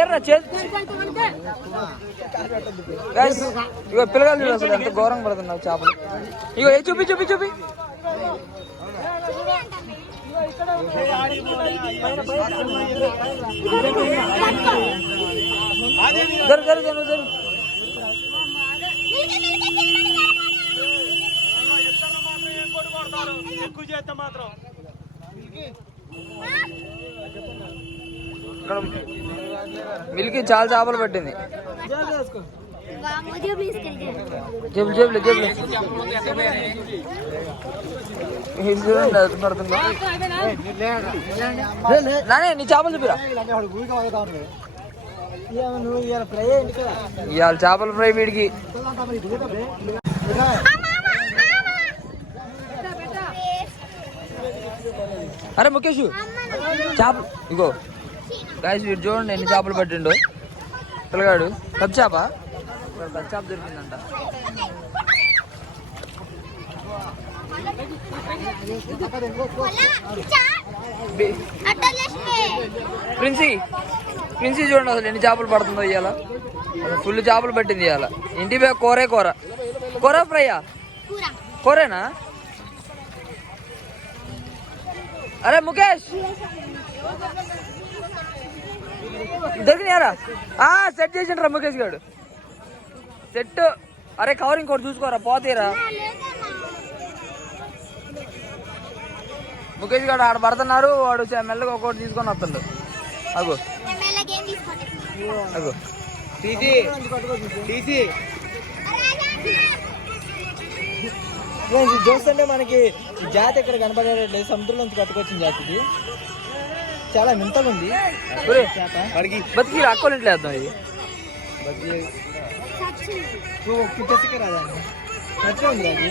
ఏర్రా చేతి Guys, ఇగో పిల్లగాలు చూడు అసలు ఎంత ఘోరంగా పడుతున్నావు చేపలు. ఇగో ఏ చూపి చూపి చూపి. జరు జరు జరు జరు. ఇక్కడ మిల్కి చాలా చేపలు పట్టింది. జేబులు జేబులు జేబులు. నానే నీ చేపలు చూపిరా. ఇవాళ చేపల ఫ్రై వీడికి. అరే ముఖేష్ చేప ఇగో. గాయస్ వీడు చూడండి ఎన్ని చేపలు పట్టిండు. పిల్లగాడు పెద్ద చేప? ఇక్కడ పెద్ద చేప దొరికిందంట. ప్రిన్సీ ప్రిన్సీ చూడండి అసలు ఎన్ని చేపలు పడుతుందో ఇవాళ ఫుల్ చేపలు పట్టింది ఇవాళ ఇంటి పే కూరే కూర. కూర ఫ్రైయా కూరేనా? అరే ముఖేష్! దొరికినారా సెట్ చేసిండ్రా ముఖేష్ గారు సెట్. అరే కవర్ ఇంకోటి చూసుకోరా పోతేరా. ముఖేష్ గారు ఆడ పడుతున్నారు వాడు మెల్లగా ఒకటి తీసుకొని వస్తుండు. అగో. అగో. చూస్తుంటే మనకి జాతి ఇక్కడ కనపడేటట్లేదు సముద్రం నుంచి కట్టుకొచ్చింది జాతికి చాలా వింతగా ఉంది బతికి అక్కోలు వేద్దాం ఇది. నువ్వు రాదా? మంచిగా ఉంది అది.